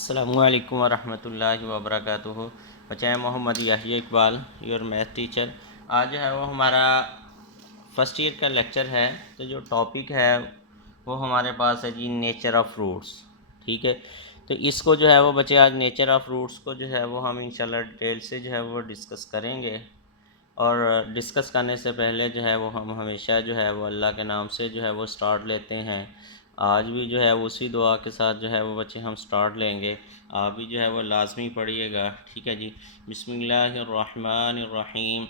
अस्सलामुअलैकुम वरहमतुल्लाहि वबरकातुहू। बच्चा Mohammad Yahya Iqbal, your math teacher. आज जो है वो हमारा फ़र्स्ट ईयर का लेक्चर है। तो जो टॉपिक है वो हमारे पास है जी नेचर ऑफ़ फ्रूट्स। ठीक है, तो इसको जो है वो बच्चे आज नेचर ऑफ़ फ्रूट्स को जो है वो हम इंशाल्लाह डिटेल से जो है वो डिस्कस करेंगे। और डिस्कस करने से पहले जो है वो हम हमेशा जो है वो अल्लाह के नाम से जो है वो स्टार्ट लेते हैं। आज भी जो है वो उसी दुआ के साथ जो है वो बच्चे हम स्टार्ट लेंगे। आप भी जो है वो लाजमी पढ़िएगा। ठीक है जी। बिस्मिल्लाहिर्रहमानिर्रहीम।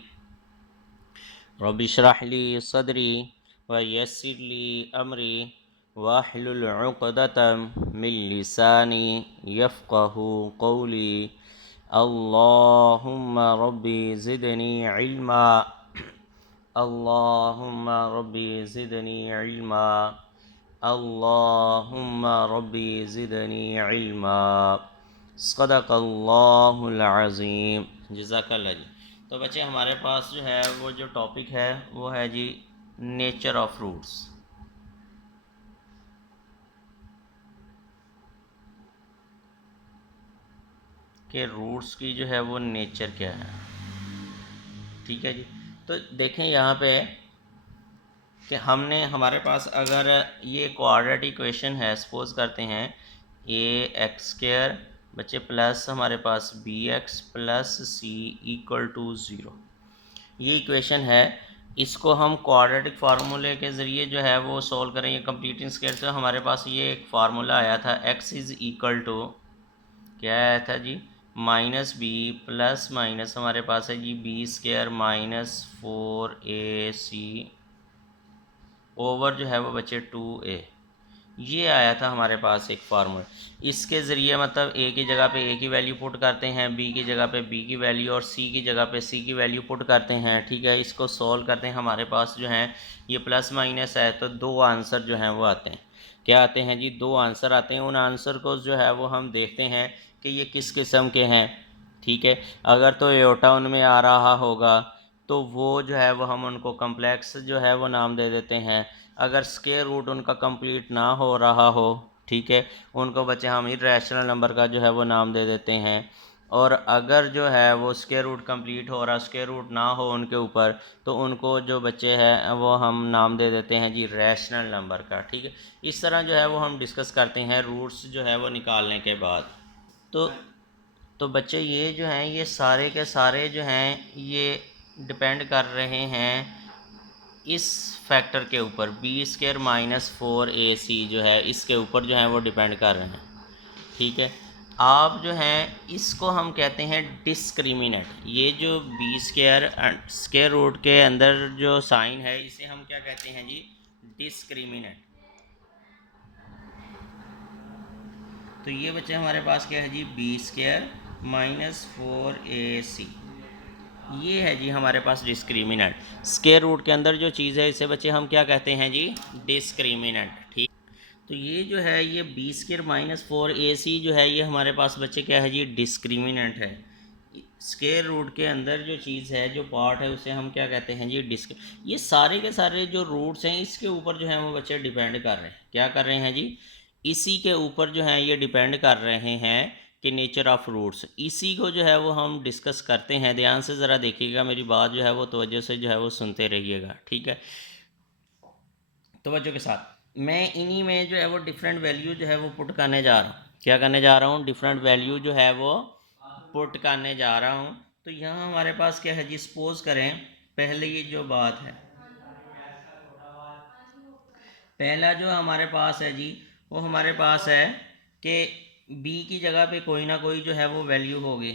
रब्बि इश्रह ली सदरी व यस्सिर ली अमरी वाहलुल उक़दतम मिन लिसानी यफ़क़हू क़ौली। अल्लाहुम्मा रब्बी ज़िदनी इल्मा। अल्लाहुम्मा रब्बी ज़िदनी इल्मा। अल्लाहुम्मा रब्बी ज़िदनी इल्मा। सदक़ल्लाहुल अज़ीम। जज़ाकल्लाह जी। तो बच्चे हमारे पास जो है वो जो टॉपिक है वो है जी नेचर ऑफ़ फ्रूट्स। के रूट्स की जो है वो नेचर क्या है। ठीक है जी। तो देखें यहाँ पे कि हमने हमारे पास अगर ये क्वाड्रेटिक इक्वेशन है, सपोज़ करते हैं ए एक्स स्क्वायर बच्चे प्लस हमारे पास b x plus c equal to zero, ये इक्वेशन है। इसको हम क्वाड्रेटिक फार्मूले के ज़रिए जो है वो सॉल्व करेंगे कंप्लीटिंग स्क्वायर। से हमारे पास ये एक फार्मूला आया था, एक्स इज़ इक्वल टू क्या आया था जी, माइनस बी प्लस माइनस हमारे पास है जी b square minus 4ac over जो है वो बच्चे 2a। ये आया था हमारे पास एक फार्मूला। इसके ज़रिए मतलब ए की जगह पे ए की वैल्यू पुट करते हैं, बी की जगह पे बी की वैल्यू और सी की जगह पे सी की वैल्यू पुट करते हैं। ठीक है, इसको सॉल्व करते हैं। हमारे पास जो है ये प्लस माइनस है तो दो आंसर जो हैं वो आते हैं। क्या आते हैं जी, दो आंसर आते हैं। उन आंसर को जो है वो हम देखते हैं कि ये किस किस्म के हैं। ठीक है, अगर तो एयोटा उनमें आ रहा होगा तो वो जो है वो हम उनको कम्प्लेक्स जो है वो नाम दे देते हैं। अगर स्क्वायर रूट उनका कंप्लीट ना हो रहा हो, ठीक है, उनको बच्चे हम इर्रेशनल नंबर का जो है वो नाम दे देते हैं। और अगर जो है वो स्क्वायर रूट कंप्लीट हो रहा, स्क्वायर रूट ना हो उनके ऊपर, तो उनको जो बच्चे हैं वो हम नाम दे देते हैं जी रैशनल नंबर का। ठीक है, इस तरह जो है वो हम डिस्कस करते हैं रूट्स जो है वो निकालने के बाद। तो बच्चे ये जो हैं ये सारे के सारे जो हैं ये डिपेंड कर रहे हैं इस फैक्टर के ऊपर, बी स्क्वायर माइनस 4ac जो है इसके ऊपर जो है वो डिपेंड कर रहे हैं। ठीक है, आप जो हैं इसको हम कहते हैं डिस्क्रिमिनेंट। ये जो बी स्क्वायर स्क्वायर रूट के अंदर जो साइन है इसे हम क्या कहते हैं जी, डिस्क्रिमिनेंट। तो ये बच्चे हमारे पास क्या है जी, बी स्क्वायर माइनस 4ac, ये है जी हमारे पास डिस्क्रिमिनेंट। स्क्वायर रूट के अंदर जो चीज़ है इसे बच्चे हम क्या कहते हैं जी, डिस्क्रिमिनेंट। ठीक, तो ये जो है ये बी स्क्वायर माइनस 4ac जो है ये हमारे पास बच्चे क्या है जी, डिस्क्रिमिनेंट है। स्क्वायर रूट के अंदर जो चीज़ है, जो पार्ट है, उसे हम क्या कहते हैं जी, ये सारे के सारे जो रूट्स हैं इसके ऊपर जो है वो बच्चे डिपेंड कर रहे हैं। क्या कर रहे हैं जी, इसी के ऊपर जो है ये डिपेंड कर रहे हैं कि नेचर ऑफ रूट्स। इसी को जो है वो हम डिस्कस करते हैं। ध्यान से ज़रा देखिएगा, मेरी बात जो है वो तवज्जो से जो है वो सुनते रहिएगा। ठीक है, तवज्जो के साथ मैं इन्हीं में जो है वो डिफरेंट वैल्यू जो है वो पुट करने जा रहा हूँ। क्या करने जा रहा हूँ, डिफरेंट वैल्यू जो है वो पुट करने जा रहा हूँ। तो यहाँ हमारे पास क्या है जी, सपोज करें पहले ये जो बात है, पहला जो हमारे पास है जी वो हमारे पास है कि b की जगह पे कोई ना कोई जो है वो वैल्यू होगी।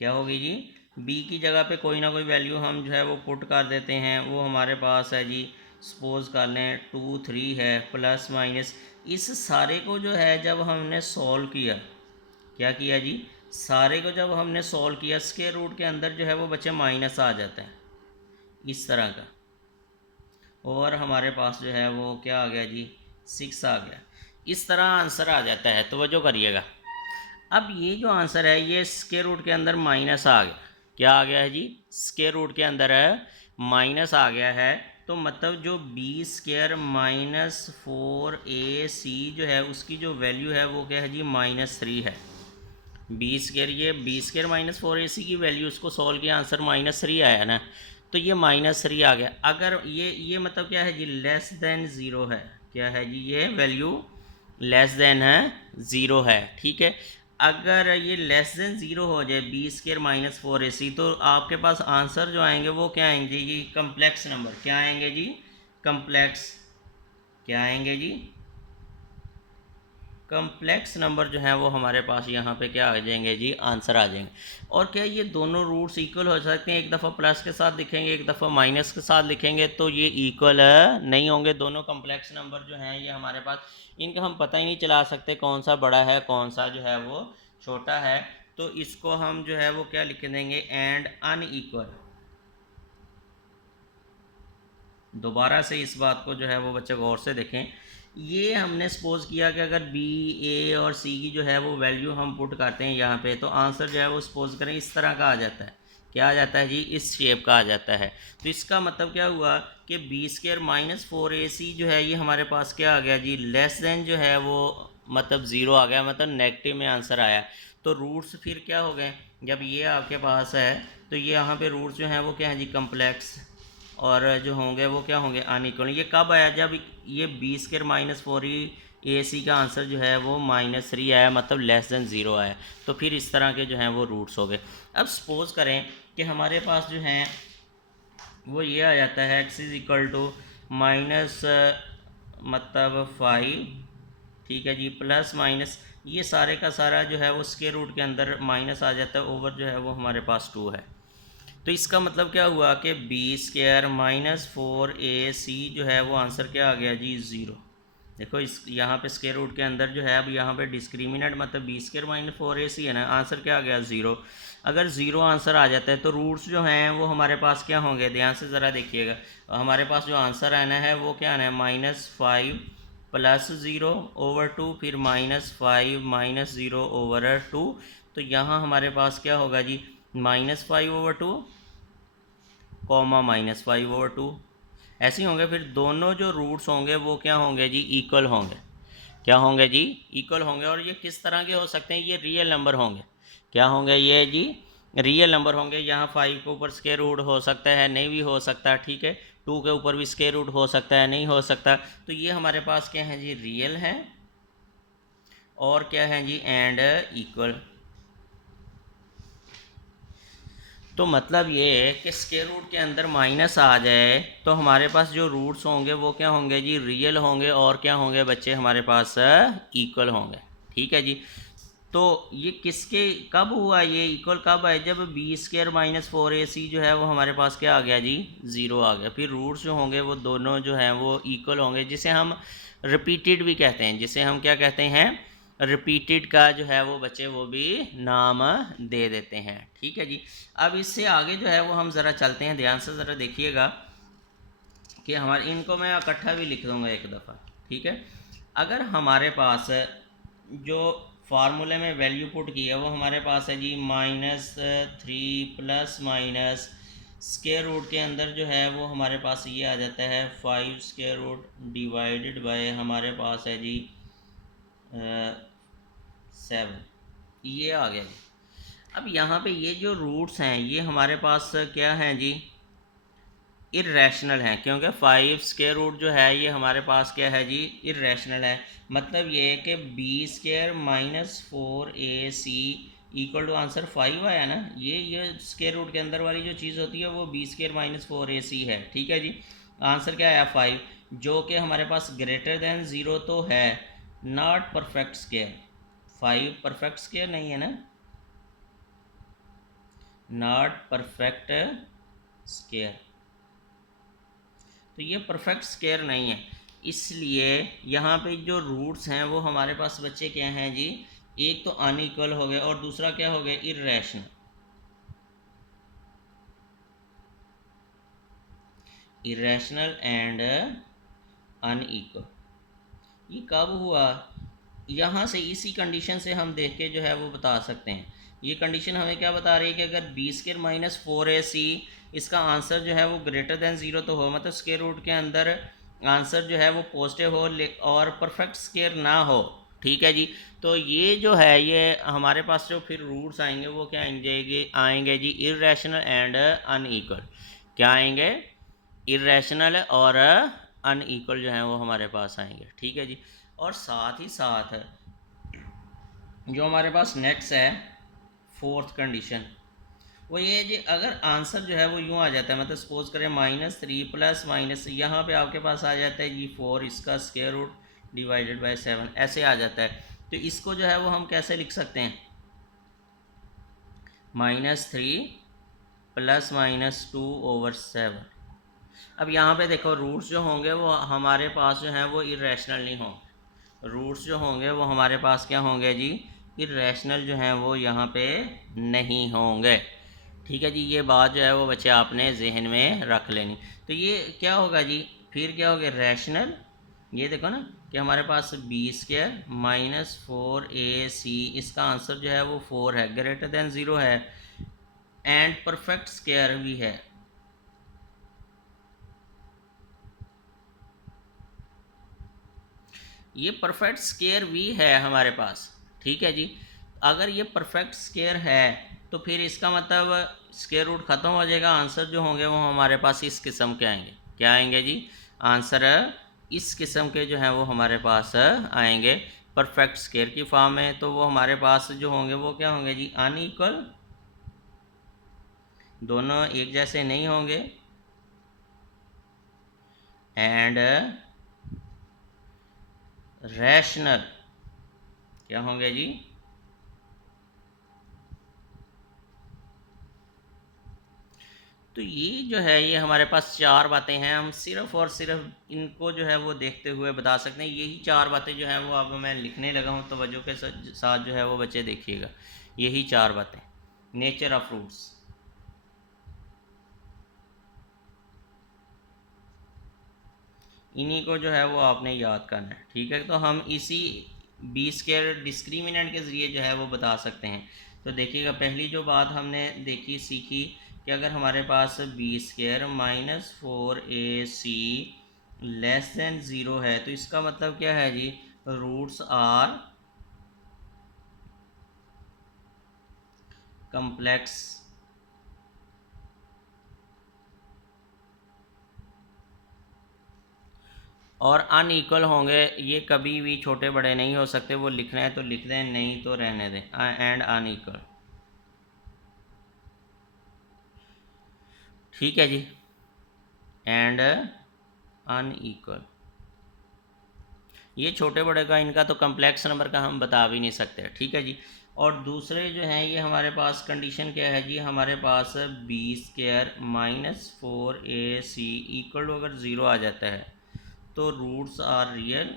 क्या होगी जी, b की जगह पे कोई ना कोई वैल्यू हम जो है वो पुट कर देते हैं। वो हमारे पास है जी, सपोज कर लें 2 3 है प्लस माइनस। इस सारे को जो है जब हमने सॉल्व किया, क्या किया जी, सारे को जब हमने सॉल्व किया, स्क्वायर रूट के अंदर जो है वो बच्चे माइनस आ जाता है इस तरह का, और हमारे पास जो है वो क्या आ गया जी, 6 आ गया। इस तरह आंसर आ जाता है। तवज्जो करिएगा। अब ये जो आंसर है ये स्क्वायर रूट के अंदर माइनस आ गया। क्या आ गया है जी, स्क्वायर रूट के अंदर है माइनस आ गया है। तो मतलब जो बी स्क्वायर माइनस 4ac जो है उसकी जो वैल्यू है वो क्या है जी -3 है। बी स्क्वायर, ये बी स्क्वायर -4ac की वैल्यू, उसको सॉल्व किया आंसर -3 आया ना, तो ये -3 आ गया। अगर ये मतलब क्या है जी लेस देन ज़ीरो है, क्या है जी ये वैल्यू लेस देन है ज़ीरो है, ठीक है। अगर ये लेस देन ज़ीरो हो जाए बी स्क्वायर -4ac, तो आपके पास आंसर जो आएंगे वो क्या आएंगे जी कम्प्लेक्स नंबर, क्या आएंगे जी कम्प्लेक्स, क्या आएंगे जी कम्प्लेक्स नंबर जो है वो हमारे पास यहाँ पे क्या आ जाएंगे जी आंसर आ जाएंगे। और क्या ये दोनों रूट्स इक्वल हो सकते हैं, एक दफ़ा प्लस के साथ लिखेंगे एक दफ़ा माइनस के साथ लिखेंगे तो ये इक्वल नहीं होंगे। दोनों कम्प्लेक्स नंबर जो हैं ये हमारे पास, इनका हम पता ही नहीं चला सकते कौन सा बड़ा है कौन सा जो है वो छोटा है। तो इसको हम जो है वो क्या लिख देंगे एंड अनइक्वल। दोबारा से इस बात को जो है वो बच्चे गौर से देखें। ये हमने सपोज किया कि अगर बी ए और सी की जो है वो वैल्यू हम पुट करते हैं यहाँ पे, तो आंसर जो है वो सपोज करें इस तरह का आ जाता है। क्या आ जाता है जी इस शेप का आ जाता है। तो इसका मतलब क्या हुआ कि बी स्क्वायर -4ac जो है ये हमारे पास क्या आ गया जी लेस देन जो है वो मतलब ज़ीरो आ गया, मतलब नेगेटिव में आंसर आया। तो रूट्स फिर क्या हो गए, जब ये आपके पास है तो ये यहाँ पे रूट्स जो हैं वो क्या हैं जी कम्प्लेक्स, और जो होंगे वो क्या होंगे अनइक्वल। ये कब आया, जब ये बी स्क्वायर -4ac का आंसर जो है वो -3 आया, मतलब लेस देन ज़ीरो आया। तो फिर इस तरह के जो हैं वो रूट्स हो गए। अब सपोज़ करें कि हमारे पास जो हैं वो ये आ जाता है x is equal to minus मतलब 5, ठीक है जी, प्लस माइनस ये सारे का सारा जो है वो स्क्वायर रूट के अंदर माइनस आ जाता है, ओवर जो है वो हमारे पास 2 है। तो इसका मतलब क्या हुआ कि बी स्क्वायर -4ac जो है वो आंसर क्या आ गया जी ज़ीरो। देखो इस यहाँ पे स्क्वायर रूट के अंदर जो है अब यहाँ पे डिस्क्रिमिनेंट मतलब बी स्क्वायर -4ac है ना, आंसर क्या आ गया ज़ीरो। अगर ज़ीरो आंसर आ जाता है तो रूट्स जो हैं वो हमारे पास क्या होंगे, ध्यान से ज़रा देखिएगा। हमारे पास जो आंसर आना है वो क्या आना है -5 प्लस ज़ीरो ओवर 2, फिर -5 -0 ओवर 2। तो यहाँ हमारे पास क्या होगा जी -5 ओवर 2 कॉमा -5 ओवर 2 ऐसे ही होंगे। फिर दोनों जो रूट्स होंगे वो क्या होंगे जी इक्वल होंगे, क्या होंगे जी इक्वल होंगे। और ये किस तरह के हो सकते हैं, ये रियल नंबर होंगे। क्या होंगे ये जी रियल नंबर होंगे। यहाँ 5 के ऊपर स्क्वायर रूट हो सकता है, नहीं भी हो सकता, ठीक है। 2 के ऊपर भी स्क्वायर रूट हो सकता है, नहीं हो सकता। तो ये हमारे पास क्या है जी रियल है, और क्या है जी एंड इक्वल। तो मतलब ये है कि स्क्वायर रूट के अंदर माइनस आ जाए तो हमारे पास जो रूट्स होंगे वो क्या होंगे जी रियल होंगे, और क्या होंगे बच्चे हमारे पास इक्वल होंगे, ठीक है जी। तो ये किसके कब हुआ, ये इक्वल कब आए, जब बी स्क्वायर -4ac जो है वो हमारे पास क्या आ गया जी ज़ीरो आ गया। फिर रूट्स जो होंगे वो दोनों जो हैं वो इक्वल होंगे, जिसे हम रिपीटेड भी कहते हैं, जिसे हम क्या कहते हैं रिपीटेड का जो है वो बच्चे वो भी नाम दे देते हैं, ठीक है जी। अब इससे आगे जो है वो हम ज़रा चलते हैं, ध्यान से ज़रा देखिएगा कि हमारे इनको मैं इकट्ठा भी लिख दूँगा एक दफ़ा, ठीक है। अगर हमारे पास जो फार्मूले में वैल्यू पुट की है वो हमारे पास है जी -3 प्लस माइनस स्क्वायर रूट के अंदर जो है वो हमारे पास ये आ जाता है 5 स्क्वायर रूट डिवाइडेड बाय हमारे पास है जी 7, ये आ गया जी। अब यहाँ पे ये जो रूट्स हैं ये हमारे पास क्या हैं जी इर्रेशनल हैं, क्योंकि 5 स्क्वायर रूट जो है ये हमारे पास क्या है जी इर्रेशनल है। मतलब ये है कि b square -4ac equal to answer 5 आया ना। ये स्क्वायर रूट के अंदर वाली जो चीज़ होती है वो बी स्क्वायर -4ac है, ठीक है जी। आंसर क्या आया 5, जो कि हमारे पास ग्रेटर दैन ज़ीरो तो है, not perfect square. 5 perfect square नहीं है ना, नॉट परफेक्ट स्क्वायर, तो ये परफेक्ट स्क्वायर नहीं है। इसलिए यहाँ पे जो रूट्स हैं वो हमारे पास बच्चे क्या हैं जी, एक तो अनइक्वल हो गए और दूसरा क्या हो गया इर्रेशनल। Irrational and unequal. ये कब हुआ, यहाँ से इसी कंडीशन से हम देख के जो है वो बता सकते हैं। ये कंडीशन हमें क्या बता रही है कि अगर बी स्क्र माइनस 4ac इसका आंसर जो है वो ग्रेटर दैन ज़ीरो तो हो, मतलब स्क्वायर रूट के अंदर आंसर जो है वो पॉजिटिव हो और परफेक्ट स्क्वायर ना हो। ठीक है जी। तो ये जो है ये हमारे पास जो फिर रूट्स आएंगे वो क्या आएंगे जी, इर्रेशनल एंड अनइक्वल। क्या आएंगे? इरेशनल और अनइक्वल जो है वो हमारे पास आएंगे। ठीक है जी। और साथ ही साथ जो हमारे पास नेक्स्ट है फोर्थ कंडीशन, वो ये है जी, अगर आंसर जो है वो यूँ आ जाता है, मतलब सपोज करें -3 प्लस माइनस यहाँ पे आपके पास आ जाता है जी 4, इसका स्क्वायर रूट डिवाइडेड बाय 7 ऐसे आ जाता है। तो इसको जो है वो हम कैसे लिख सकते हैं? -3 प्लस -2/7। अब यहाँ पे देखो रूट्स जो होंगे वो हमारे पास जो हैं वो इरेशनल नहीं होंगे। रूट्स जो होंगे वो हमारे पास क्या होंगे जी? इरेशनल जो हैं वो यहाँ पे नहीं होंगे। ठीक है जी। ये बात जो है वो बच्चे आपने जहन में रख लेनी। तो ये क्या होगा जी? फिर क्या होगा? रैशनल। ये देखो ना कि हमारे पास b² -4ac इसका आंसर जो है वो 4 है, ग्रेटर देन 0 है, एंड परफेक्ट स्क्वायर भी है। ये परफेक्ट स्क्वायर भी है हमारे पास। ठीक है जी। अगर ये परफेक्ट स्क्वायर है तो फिर इसका मतलब स्क्वायर रूट ख़त्म हो जाएगा, आंसर जो होंगे वो हमारे पास इस किस्म के आएंगे। क्या आएंगे जी? आंसर इस किस्म के जो हैं वो हमारे पास आएंगे परफेक्ट स्क्वायर की फॉर्म में। तो वो हमारे पास जो होंगे वो क्या होंगे जी? अनइक्वल, दोनों एक जैसे नहीं होंगे, एंड रैशनल। क्या होंगे जी? तो ये जो है ये हमारे पास चार बातें हैं, हम सिर्फ और सिर्फ इनको जो है वो देखते हुए बता सकते हैं। यही चार बातें जो है वो अब मैं लिखने लगा हूँ, तवज्जो के साथ जो है वो बच्चे देखिएगा। यही चार बातें, नेचर ऑफ फ्रूट्स, इन्हीं को जो है वो आपने याद करना है। ठीक है। तो हम इसी b² डिस्क्रिमिनेंट के ज़रिए जो है वो बता सकते हैं। तो देखिएगा, पहली जो बात हमने देखी सीखी कि अगर हमारे पास b² -4ac लेस देन 0 है तो इसका मतलब क्या है जी? Roots are complex. और अनइक्वल होंगे, ये कभी भी छोटे बड़े नहीं हो सकते। वो लिखना है तो लिख दें, नहीं तो रहने दें। And unequal. ठीक है जी। एंड अनइक्वल, ये छोटे बड़े का इनका तो कम्प्लेक्स नंबर का हम बता भी नहीं सकते। ठीक है जी। और दूसरे जो हैं ये हमारे पास कंडीशन क्या है जी? हमारे पास b² -4ac इक्वल टू अगर 0 आ जाता है तो roots are real,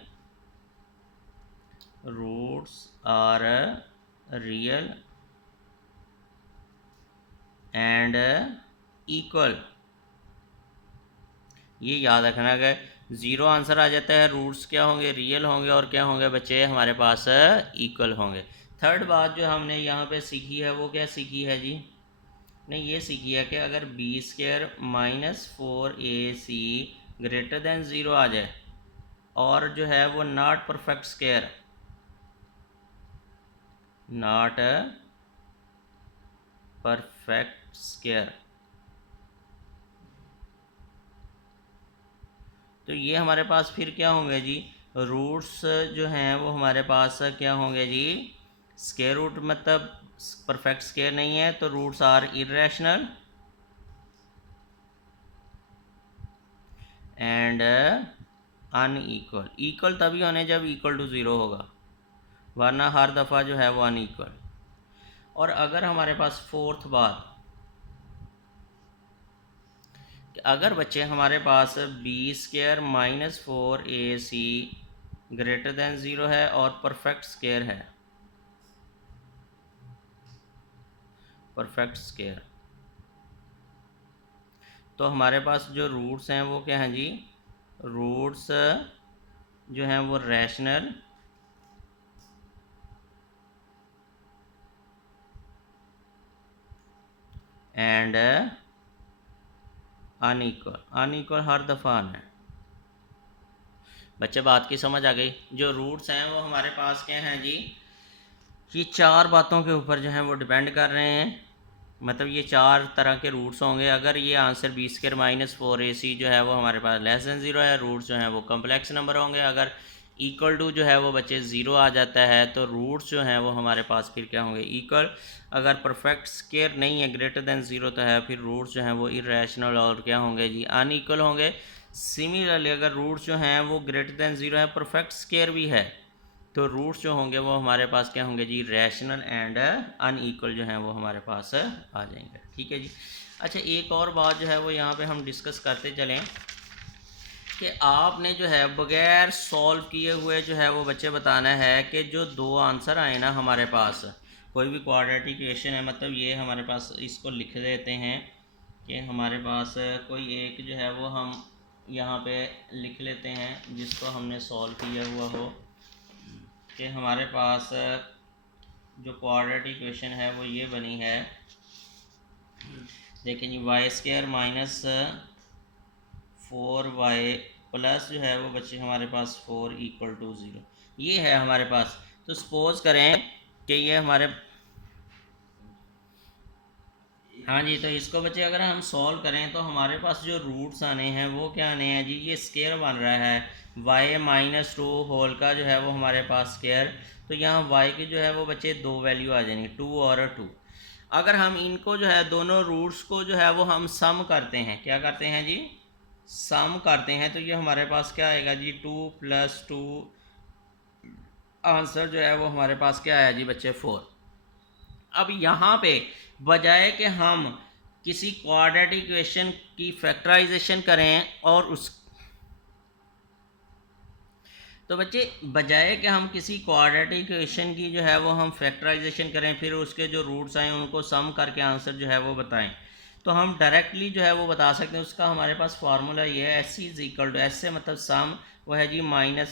roots are real and equal. ये याद रखना, अगर 0 आंसर आ जाता है रूट्स क्या होंगे? रियल होंगे, और क्या होंगे बच्चे हमारे पास? इक्वल होंगे। थर्ड बात जो हमने यहाँ पे सीखी है वो क्या सीखी है जी? नहीं, ये सीखी है कि अगर b² -4ac ग्रेटर देन 0 आ जाए और जो है वो not perfect square, not perfect square, तो ये हमारे पास फिर क्या होंगे जी? रूट्स जो हैं वो हमारे पास क्या होंगे जी? स्क्वायर रूट, मतलब परफेक्ट स्क्वायर नहीं है तो roots are irrational and unequal. Equal तभी होने जब इक्वल टू 0 होगा, वरना हर दफ़ा जो है वो अनइक्वल। और अगर हमारे पास फोर्थ बात, अगर बच्चे हमारे पास b² -4ac ग्रेटर देन 0 है और परफेक्ट स्क्वायर है, परफेक्ट स्क्वायर, तो हमारे पास जो रूट्स हैं वो क्या हैं जी? रूट्स जो हैं वो रैशनल एंड अनइक्वल। अनइक्वल हर दफ़ा आना है। बच्चे बात की समझ आ गई। जो रूट्स हैं वो हमारे पास क्या हैं जी, ये चार बातों के ऊपर जो है वो डिपेंड कर रहे हैं। मतलब ये चार तरह के रूट्स होंगे। अगर ये आंसर b² - 4ac जो है वो हमारे पास लेस दैन ज़ीरो है, रूट्स जो हैं वो कम्प्लेक्स नंबर होंगे। अगर इक्वल टू जो है वो बच्चे ज़ीरो आ जाता है तो रूट्स जो हैं वो हमारे पास फिर क्या होंगे, इक्वल। अगर परफेक्ट स्क्वायर नहीं है, ग्रेटर दैन ज़ीरो तो है, फिर रूट्स जो हैं वो इरेशनल और क्या होंगे जी, अनइक्वल होंगे। सिमिलरली अगर रूट्स जो हैं वो ग्रेटर दैन ज़ीरो है, परफेक्ट स्क्वायर भी है, तो रूट्स जो होंगे वो हमारे पास क्या होंगे जी, रैशनल एंड अनइक्वल जो हैं वो हमारे पास आ जाएंगे। ठीक है जी। अच्छा, एक और बात जो है वो यहाँ पे हम डिस्कस करते चलें कि आपने जो है बगैर सॉल्व किए हुए जो है वो बच्चे बताना है कि जो दो आंसर आए ना हमारे पास, कोई भी क्वाड्रेटिक इक्वेशन है, मतलब ये हमारे पास इसको लिख देते हैं कि हमारे पास कोई एक जो है वो हम यहाँ पे लिख लेते हैं जिसको हमने सॉल्व किया हुआ हो, कि हमारे पास जो क्वाड्रेटिक इक्वेशन है वो ये बनी है। देखिए जी, y² - 4y प्लस जो है वो बच्चे हमारे पास 4 = 0, ये है हमारे पास। तो सपोज करें कि ये हमारे, हाँ जी, तो इसको बच्चे अगर हम सॉल्व करें तो हमारे पास जो रूट्स आने हैं वो क्या आने हैं जी, ये स्क्वायर बन रहा है y-2 होल का जो है वो हमारे पास स्क्वायर। तो यहाँ y की जो है वो बच्चे दो वैल्यू आ जाएंगी, 2 और 2। अगर हम इनको जो है दोनों रूट्स को जो है वो हम सम करते हैं, क्या करते हैं जी, सम करते हैं, तो ये हमारे पास क्या आएगा जी, 2 + 2, आंसर जो है वो हमारे पास क्या आया जी बच्चे, 4। अब यहाँ पे बजाय कि हम किसी क्वाड्रेटिक इक्वेशन की फैक्टराइजेशन करें और उस, तो बच्चे बजाय कि हम किसी क्वाड्रेटिक इक्वेशन की जो है वो हम फैक्टराइजेशन करें, फिर उसके जो रूट्स आए उनको सम करके आंसर जो है वो बताएं, तो हम डायरेक्टली जो है वो बता सकते हैं। उसका हमारे पास फार्मूला ये है, S = S से मतलब सम, वो है जी -b/a।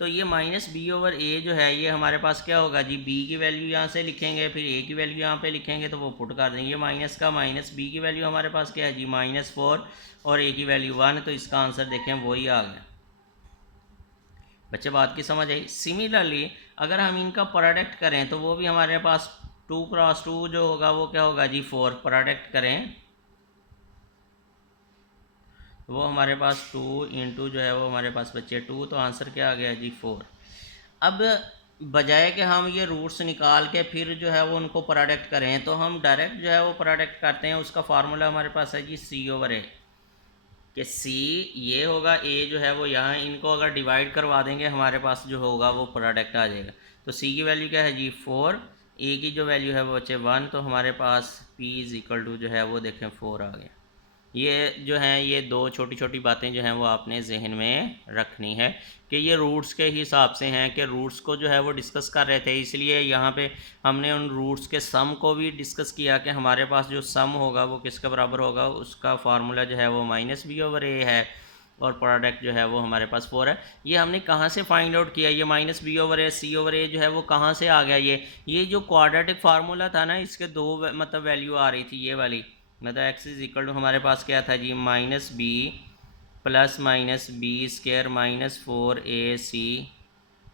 तो ये -b/a जो है ये हमारे पास क्या होगा जी, b की वैल्यू यहाँ से लिखेंगे, फिर a की वैल्यू यहाँ पे लिखेंगे, तो वो पुट कर देंगे। ये माइनस का माइनस, b की वैल्यू हमारे पास क्या है जी, -4 और a की वैल्यू 1, तो इसका आंसर देखें वही आ गया। बच्चे बात की समझ आई। सिमिलरली अगर हम इनका प्रोडक्ट करें तो वो भी हमारे पास 2 × 2 जो होगा वो क्या होगा जी, 4। प्रोडक्ट करें वो हमारे पास 2 × जो है वो हमारे पास बच्चे 2, तो आंसर क्या आ गया जी, 4। अब बजाय कि हम ये रूट्स निकाल के फिर जो है वो उनको प्रोडक्ट करें, तो हम डायरेक्ट जो है वो प्रोडक्ट करते हैं। उसका फार्मूला हमारे पास है जी C/A, कि C ये होगा, A जो है वो यहाँ, इनको अगर डिवाइड करवा देंगे हमारे पास जो होगा वो प्रोडक्ट आ जाएगा। तो C की वैल्यू क्या है जी, 4, A की जो वैल्यू है वो बच्चे 1, तो हमारे पास P = जो है वो देखें 4 आ गया। ये जो हैं ये दो छोटी छोटी बातें जो हैं वो आपने जहन में रखनी है कि ये रूट्स के हिसाब से हैं, कि रूट्स को जो है वो डिस्कस कर रहे थे, इसलिए यहाँ पे हमने उन रूट्स के सम को भी डिस्कस किया कि हमारे पास जो सम होगा वो किसके बराबर होगा। उसका फार्मूला जो है वो -b/a है और प्रोडक्ट जो है वो हमारे पास 4 है। ये हमने कहाँ से फाइंड आउट किया, ये -b/a C/a जो है वो कहाँ से आ गया। ये जो क्वाड्रेटिक फार्मूला था ना, इसके दो मतलब वैल्यू आ रही थी, ये वाली, मतलब x = हमारे पास क्या था जी, -b + -b² - 4ac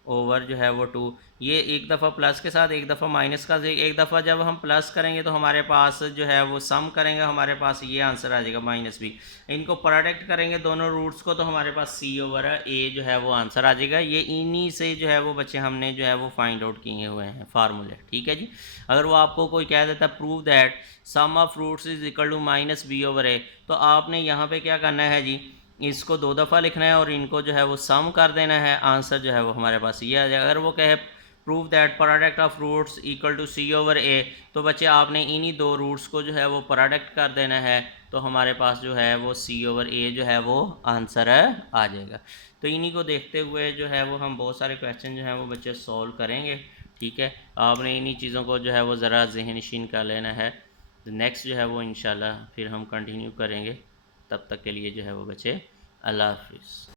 ओवर जो है वो 2। ये एक दफ़ा प्लस के साथ, एक दफ़ा माइनस का, एक दफ़ा जब हम प्लस करेंगे तो हमारे पास जो है वो सम करेंगे, हमारे पास ये आंसर आ जाएगा -b। इनको प्रोडक्ट करेंगे दोनों रूट्स को, तो हमारे पास C/A जो है वो आंसर आ जाएगा। ये इन्हीं से जो है वो बच्चे हमने जो है वो फाइंड आउट किए हुए हैं फार्मूले। ठीक है जी। अगर वो आपको कोई कह देता है prove that sum of roots = -b/a, तो आपने यहाँ पे क्या करना है जी, इसको दो दफ़ा लिखना है और इनको जो है वो सम कर देना है, आंसर जो है वो हमारे पास ये आ जाएगा। अगर वो कहे prove that product of roots = C/A, तो बच्चे आपने इन्हीं दो रूट्स को जो है वो प्रोडक्ट कर देना है, तो हमारे पास जो है वो C/A जो है वो आंसर आ जाएगा। तो इन्हीं को देखते हुए जो है वो हम बहुत सारे क्वेश्चन जो हैं वो बच्चे सॉल्व करेंगे। ठीक है, आपने इन्हीं चीज़ों को जो है वो ज़रा ज़हन नशीन कर लेना है। नेक्स्ट जो है वो इंशाल्लाह फिर हम कंटिन्यू करेंगे। तब तक के लिए जो है वो बच्चे अल्लाह हाफिज़।